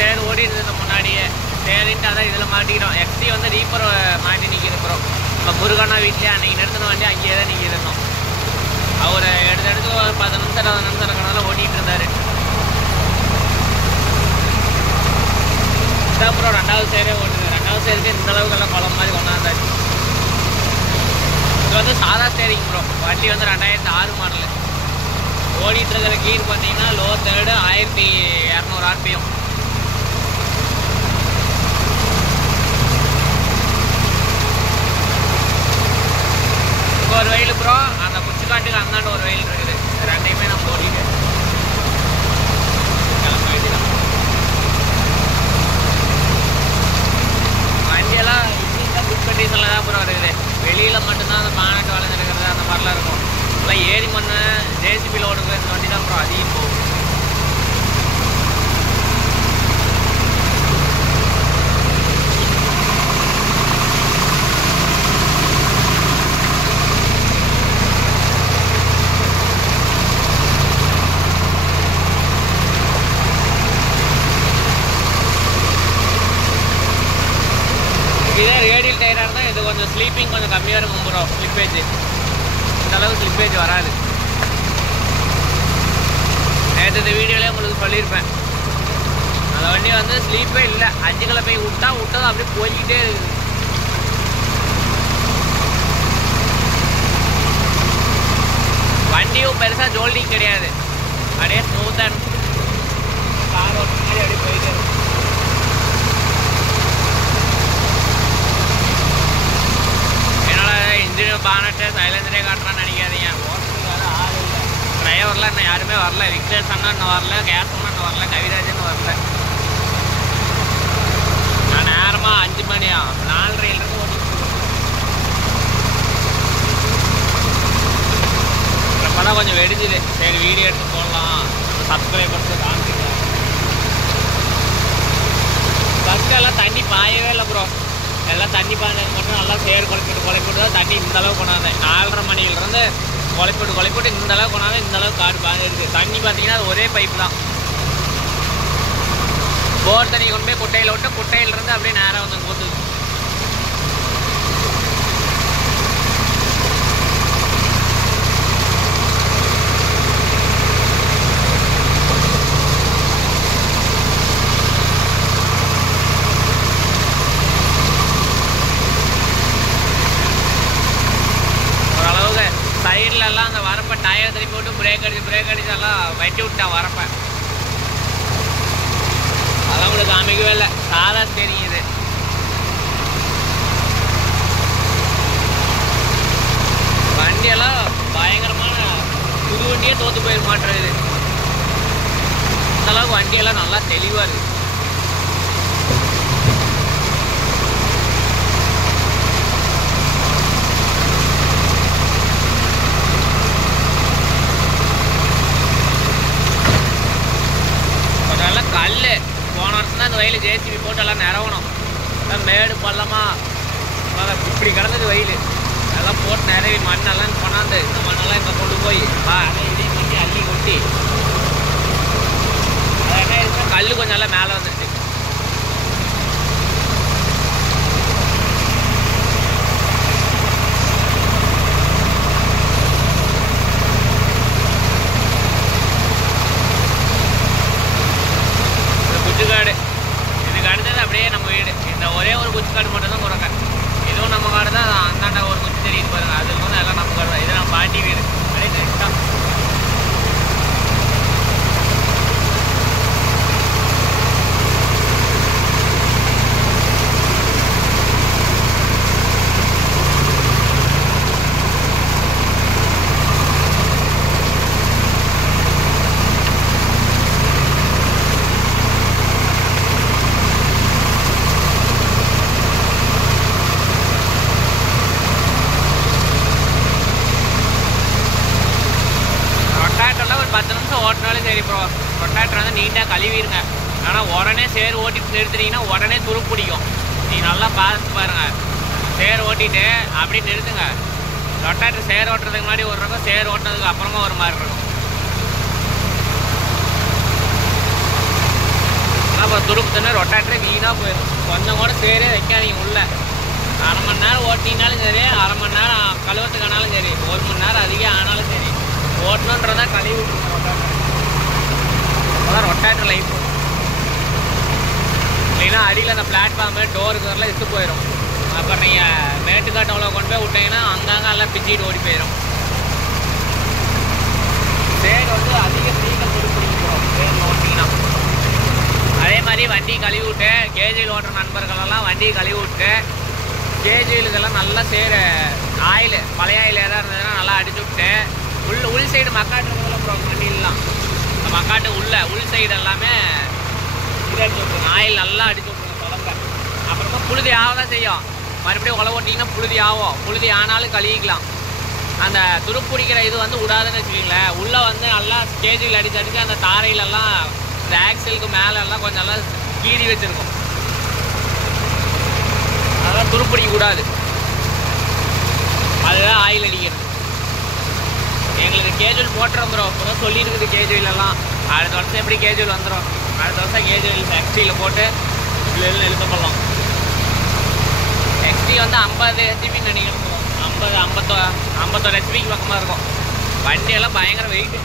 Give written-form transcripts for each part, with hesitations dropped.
சேர் ஓடி இருந்தது முன்னாடியே. சரின்ட்டு அதான் இதில் மாட்டிக்கிறோம். எக்ஸி வந்து ரீப்பர் மாட்டி நிற்கிறோம். நம்ம முருகனா வீட்லேயே அன்றைக்கி நிறுத்தின வண்டி அங்கேயே தான் நிற்கிறோம். அவர் எடுத்து ஒரு 10 நிமிஷம் 20 நிமிஷம் இருக்கனால ஓட்டிகிட்டு இருந்தார். அப்புறம் 2வது சேரே ஓட்டுது. 2வது சேருக்கு இந்த அளவுக்கெல்லாம் குளம் மாதிரி கொண்டாந்தாச்சு. இது வந்து சாதா ஸ்டேரிங் ப்ரோ. வண்டி வந்து 2006 மாடலு. ஓடிட்டு இருக்கிற கீர் பார்த்தீங்கன்னா லோ தேர்டு 1200 RPM. ஒரு வயல் ப்ரோ, அந்த குச்சிக்காட்டுக்கு அந்தாண்டு ஒரு வயல் இருக்குது. ரெண்டையுமே நம்ம ஓடிட்டு கிளம்ப வேண்டியதான். வண்டியெல்லாம் இன்னும் குட் கண்டிஷனில் தான் ப்ரோ இருக்குது. வெளியில் மட்டும்தான் அந்த பானட்டு வளைஞ்சிருக்கிறது அந்த மாதிரிலாம் இருக்கும். இல்லை ஏரி மண்ணு ஜேசிபி லோடுக்கு இந்த வண்டி தான் ப்ரோ அதிகம் போகும். இதே ரேடியல் டயராக இருந்தால் இது கொஞ்சம் ஸ்லீப்பிங் கொஞ்சம் கம்மியாக இருக்கும் ப்ரோ. ஸ்லிப்பேஜ் இந்த அளவு ஸ்லிப்பேஜ் வராது. நேற்று இந்த வீடியோலேயே உங்களுக்கு சொல்லியிருப்பேன். அந்த வண்டி வந்து ஸ்லீப்பே இல்லை. 5 கிலோ போய் விட்டது அப்படியே போய்கிட்டே இருக்குது. வண்டியும் பெருசாக ஜோல்டிங் கிடையாது. அப்படியே ஸ்மூத்தாக கார் ஓட்டுற மாதிரி அப்படியே போயிட்டே இருக்கும். இன்ஜின் பானட்டு சைலன்சரே காட்டுறான்னு நினைக்காதீங்க. ஓட்டுறதுக்காக ஆள் இல்லை. டிரைவர்லாம் இன்னும் யாருமே வரல. விக்டர்ஸ் அண்ணா இன்னும் வரல. கேஸ் அண்ணா இன்னும் வரல. கவிராஜன்னு வரல. நான் நேரமாக 5 மணியா 4:30 ஓட்டிட்டு இப்போதான் கொஞ்சம் வெடிஞ்சுது. சரி வீடியோ எடுத்து போடலாம். சப்ஸ்கிரைப் பண்ணிட்டு காமிச்சிக்கலாம். பஸ்க்கெல்லாம் தண்ணி பாயவே இல்லை ப்ரோ. எல்லாம் தண்ணி பாய்ஞ்சது மட்டும் நல்லா சேர் குழைப்பிட்டு தான் தண்ணி இந்தளவு கொண்டாந்தேன். 4:30 மணிலேருந்து குழைப்பிட்டு இந்தளவு கொண்டாந்து இந்தளவு காடு பாய்ஞ்சிருக்கு. தண்ணி பார்த்தீங்கன்னா அது ஒரே பைப்பு தான். போர் தண்ணி கொண்டு போய் குட்டையில் விட்டு குட்டையிலேருந்து அப்படியே நேராக வந்து போத்துது. சைட்லலாம் அந்த வரப்பை டயர் திருப்பி விட்டு பிரேக் அடிச்சு எல்லாம் வெட்டி விட்டான் வரப்பை. அதெல்லாம் உங்களுக்கு காமிக்கவே இல்லை. சாதா ஸ்டேரிங் இது. வண்டியெல்லாம் பயங்கரமான புது வண்டியே தோற்று போயிட மாட்டேங்குது. அந்தளவுக்கு வண்டியெல்லாம் நல்லா தெளிவாக இருக்குது. கல் போன வருஷம் தான் இந்த வயல் ஜேசிபி போட்டு எல்லாம் நிறவணும். மேடு பள்ளமாக இப்படி கிடந்தது வயல். எல்லாம் போட்டு நிறைய மண்ணெல்லாம் கொண்டாந்து இந்த மண்ணெல்லாம் இங்கே கொண்டு போய் அதை இதையும் பண்ணி அள்ளி கொட்டி அது என்ன இருக்குன்னா கல் கொஞ்சம் எல்லாம் மேலே வந்துடுச்சு. குச்சிக்காடு இதுக்கு அடுத்தது அப்படியே நம்ம வீடு. இந்த ஒரே ஒரு குச்சிக்காடு மட்டும் தான் குறைக்க. இதுவும் நம்ம காடு தான். அந்தாண்ட ஒரு குச்சி தெரியுது பாருங்க. அதுக்கு வந்து எல்லாம் நம்ம காடு தான். இது நம்ம பாட்டி வீடு. அப்படியே நெக்ஸ்ட்டாக ஓட்டினாலும் சரி ப்ரோ. ரொட்டாட்டர் வந்து நீட்டாக கழுவிடுங்க. ஆனால் உடனே சேர் ஓட்டிட்டு நிறுத்துனீங்கன்னா உடனே துருப்பு பிடிக்கும். நீங்கள் நல்லா பார்த்து பாருங்கள். சேர் ஓட்டிட்டு அப்படி நிறுத்துங்க. ரொட்டாட்டர் சேர் ஓட்டுறதுக்கு முன்னாடி ஒரு இருக்கும், சேர் ஓட்டினதுக்கு அப்புறமா ஒரு மாதிரி இருக்கும். ஆனால் அப்புறம் துருப்புத்துன்னு ரொட்டாட்டரே வீணாக போயிடும். கொஞ்சம் கூட சேரே வைக்காதீங்க உள்ள. அரை மணி நேரம் ஓட்டினாலும் சரி, அரை மணி நேரம் கழுவத்துக்கு ஆனாலும் சரி, 1 மணி நேரம் அதிகம் ஆனாலும் சரி, ஓட்டணுன்றதா கழுவி விட்டுருங்க ரொட்டாட்டர். அப்போதான் ரொட்டாட்டர் லைஃப். இல்லைன்னா அடியில் அந்த பிளாட்ஃபார்மு டோருக்கு வரலாம் இட்டு போயிடும். அப்புறம் நீங்கள் மேட்டுக்காட்டவளை கொண்டு போய் விட்டீங்கன்னா அங்கங்கே எல்லாம் பிச்சுட்டு ஓடி போயிடும். சேர் வந்து அதிக சீக்கிரம் துருப்பிடிக்கிறோம் சேரில் ஓட்டிங்கன்னா. அதே மாதிரி வண்டி கழுவி விட்டு கேஜியில் ஓட்டுற நண்பர்களெல்லாம் வண்டியை கழுவி விட்டு கேஜிலுக்கெல்லாம் நல்லா சேர ஆயில் பழைய ஆயில் எதாவது இருந்ததுன்னா நல்லா அடிச்சு விட்டு உள் சைடு மக்காட்டுறதுல அப்புறம் வண்டியிலாம் இந்த மக்காட்டு உள் சைடு எல்லாமே இதை அடிச்சு விட்ருங்க. ஆயில் நல்லா அடிச்சு விட்ருங்க தொடங்க. அப்புறமா புழுதி ஆக தான் செய்யும். மறுபடியும் உழவு ஓட்டிங்கன்னா புழுதி ஆகும். புழுதி ஆனாலும் கழுவிக்கலாம். அந்த துருப்பிடிக்கிற இது வந்து விடாதுன்னு வச்சுக்கிங்களேன். உள்ளே வந்து நல்லா கேஜியில் அடிச்சு அந்த தாரையிலெல்லாம் இந்த ஆக்சிலுக்கு மேலெல்லாம் கொஞ்சம் நல்லா கீறி வச்சுருக்கும். அதெல்லாம் துருப்பிடிக்கக்கூடாது. அதுதான் ஆயில் அடிக்கிறது. எங்களுக்கு கேஜுவல் போட்டுறோம் ப்ரோ. இப்போ தான் சொல்லியிருக்குது கேஜுவலெல்லாம். அடுத்த வருஷம் எப்படி கேஜுவல் வந்துடும். அடுத்த வருஷம் கேஜுவல் எக்ஸ்டியில் போட்டு இதில் எழுத பண்ணலாம். எக்ஸ்டி வந்து 50 ஹெச்பின்னு நினைக்கிறோம். 51 ஹெச்பிக்கு பக்கமாக இருக்கும். வண்டியெல்லாம் பயங்கர வெயிட்டு.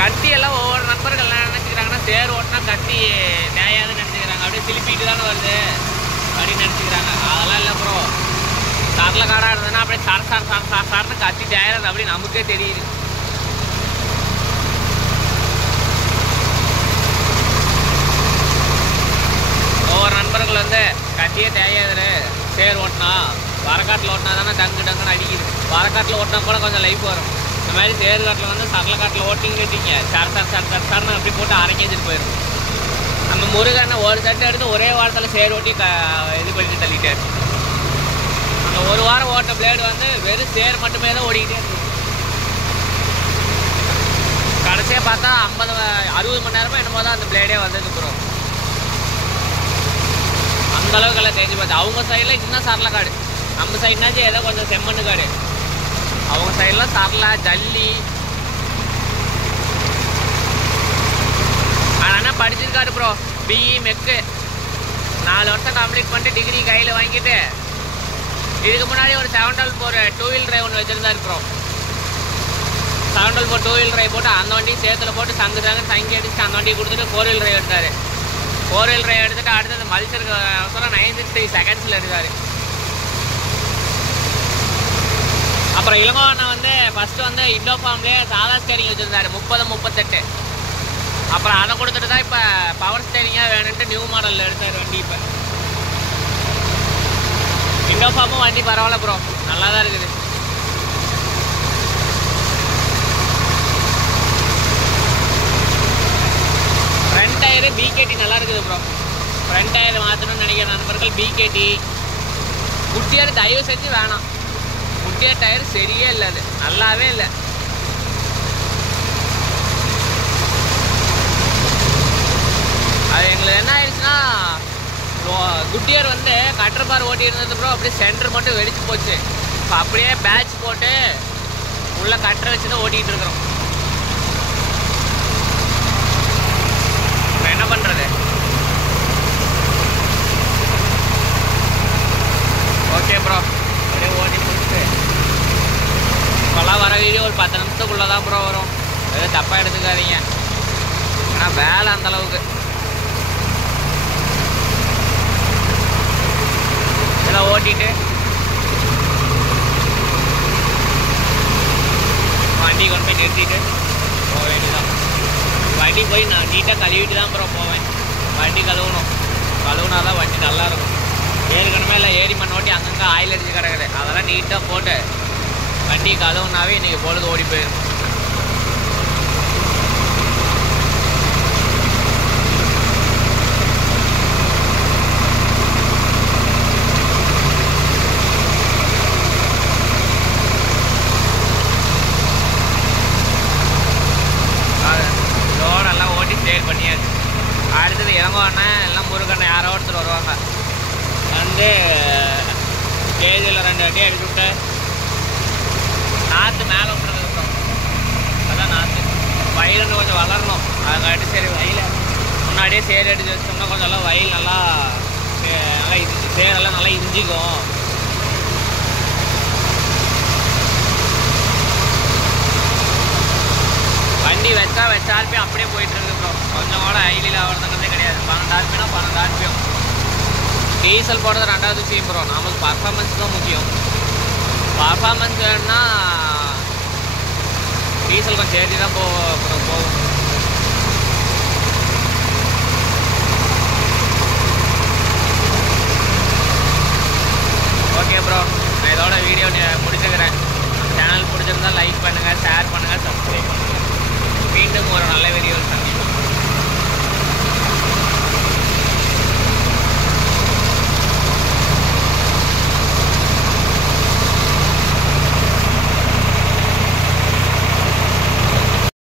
கத்தியெல்லாம் ஒவ்வொரு நண்பர்கள் என்ன நினச்சிக்கிறாங்கன்னா சேர் ஓட்டினா கத்தி தேயாதுன்னு நினச்சிக்கிறாங்க. அப்படியே சிலிப்பிட்டு தானே வருது அப்படின்னு நினச்சிக்கிறாங்க. அதெல்லாம் இல்லை ப்ரோ. சரல காடாக இருந்ததுன்னா அப்படியே சார்னு கத்தி தேயாது அப்படி நமக்கே தெரியுது. ஒவ்வொரு நண்பர்கள் வந்து கத்தியே தேயாது சேர் ஓட்டினா வரக்காட்டில் ஓட்டினா தானே டங்குன்னு அடிக்குது. வரக்காட்டில் ஓட்டினா கூட கொஞ்சம் லைஃப் வரும். இந்த மாதிரி சேர் காட்டில் வந்து சரல காட்டில் ஓட்டிங்கன்னு வச்சிங்க சரன்னு அப்படி போட்டு அரைக்கேஜிட்டு போயிடும். நம்ம முருகனை ஒரு சட்டை எடுத்து ஒரே வாரத்தில் சேர் ஓட்டி இது பண்ணிட்டு தள்ளிட்டாரு. அந்த ஒரு வாரம் ஓட்ட பிளேடு வந்து வெறும் சேர் மட்டுமே தான் ஓடிக்கிட்டே இருக்கு. கடைசியாக பார்த்தா 60 மணி நேரமாக என்னமோ தான் அந்த பிளேடே வந்தது ப்ரோ. அந்த அளவுக்கெல்லாம் தேஞ்சு பார்த்து அவங்க சைடில் இன்னும் சரள காடு. நம்ம சைட்னாச்சும் ஏதோ கொஞ்சம் செம்மண்ணு காடு. அவங்க சைடெலாம் சரளை ஜல்லி. ஆனால் படிச்சிருக்காரு ப்ரோ. பிஇ மெக்கு 4 வருஷம் கம்ப்ளீட் பண்ணிட்டு டிகிரி கையில் வாங்கிட்டு இதுக்கு முன்னாடி ஒரு 744 டூ வீல் டிரைவ் ஒன்று வச்சுருந்தாரு ப்ரோ. 744 டூ வீல் டிரைவ் போட்டு அந்த வண்டி சேத்துல போட்டு சங்கு தங்கி அடிச்சுட்டு அந்த வண்டியை கொடுத்துட்டு 4 வீல் டிரைவ் எடுத்தார். 4 வீல் டிரைவ் எடுத்துகிட்டு அடுத்தது மல்சருக்கு 963 செகண்ட்ஸில் எடுத்தார். அப்புறம் இளங்கோ அண்ணன் வந்து ஃபஸ்ட்டு வந்து இண்டோ ஃபார்ம்லேயே சாதா ஸ்டேரிங் வச்சுருந்தாரு 30-38. அப்புறம் அதை கொடுத்துட்டு தான் இப்போ பவர் ஸ்டேரிங்காக வேணுன்ட்டு நியூ மாடலில் எடுத்தார் வண்டி. இப்போ இண்டோ ஃபார்மும் வண்டி பரவாயில்ல ப்ரோ, நல்லா தான் இருக்குது. ஃப்ரண்ட் டயரு பிகேடி நல்லா இருக்குது ப்ரோ. ஃப்ரண்ட் டயர் மாற்றணும்னு நினைக்கிற நண்பர்கள் பிகேடி. குட்டியார் தயவு செஞ்சு வேணாம். குட்டியார் டயர் சரியே இல்லை, அது நல்லாவே இல்லை. அது எங்களுக்கு என்ன ஆயிடுச்சுன்னா குட்டியார் வந்து கட்டர் பார் ஓட்டி இருந்தது ப்ரோ. அப்படியே சென்டர் மட்டும் வெடிச்சு போச்சு. இப்போ அப்படியே பேட்ச் போட்டு உள்ள கட்டரை வச்சு தான் ஓட்டிகிட்டு இருக்கிறோம். இப்போ என்ன பண்ணுறது? ஓகே ப்ரோ, அப்படியே ஓட்டி முடிச்சுட்டு இப்போல்லாம் வர வீடியோ ஒரு 10 நிமிஷத்துக்குள்ளே தான் ப்ரோ வரும். எதுவும் தப்பாக எடுத்துக்காதீங்க. ஏன்னா வேலை அந்தளவுக்கு. இதெல்லாம் ஓட்டிட்டு வண்டி கொண்டு போய் நிறுத்திட்டு போக வேண்டியதான். வண்டி போய் நான் நீட்டாக கழுவிட்டு தான் ப்ரோ போவேன். வண்டி கழுவணும். கழுவுனா தான் வண்டி நல்லாயிருக்கும். ஏற்கனவே இல்லை ஏரி மண் ஓட்டி அங்கங்கே ஆயில் அடிச்சு கிடக்குது. அதெல்லாம் நீட்டாக போட்டு வண்டி கழுவுனாவே இன்றைக்கி பொழுது ஓடி போயிடும். லோடெல்லாம் ஓட்டி சேல் பண்ணியாச்சு. அடுத்தது இறங்குவானே எல்லாம் முருகண்ணை யாரோ ஒருத்தர் வருவாங்க. வந்து கேஜில் 2 அடி அடிச்சு விட்டு நாற்று மேலே விட்டுருக்குறோம். அதான் நாற்று பயிர்னு கொஞ்சம் வளரணும். அதுக்காட்டி சரி வயலில் முன்னாடியே சேர் எடுத்து வச்சோம்னா கொஞ்சம் நல்லா வயல் நல்லா சேரெல்லாம் நல்லா இஞ்சிக்கும். வண்டி வச்சா RPM அப்படியே போயிட்டுருக்கு ப்ரோ. கொஞ்சம் கூட ஹைலில் ஆகிறதுங்கிறதே கிடையாது. 12 RPMனா 12 RPM. டீசல் போடுறது ரெண்டாவது விஷயம் ப்ரோ. நமக்கு பர்ஃபார்மன்ஸ் தான் முக்கியம். பர்ஃபார்மன்ஸ் வேணும்னா டீசல் கொஞ்சம் ஏற்றி தான் போகும். ஓகே ப்ரோ, நான் இதோட வீடியோ முடிச்சுக்கிறேன். சேனல் பிடிச்சிருந்தா லைக் பண்ணுங்கள், ஷேர் பண்ணுங்கள், சப்ஸ்கிரைப் பண்ணுங்கள். மீண்டும் ஒரு நல்ல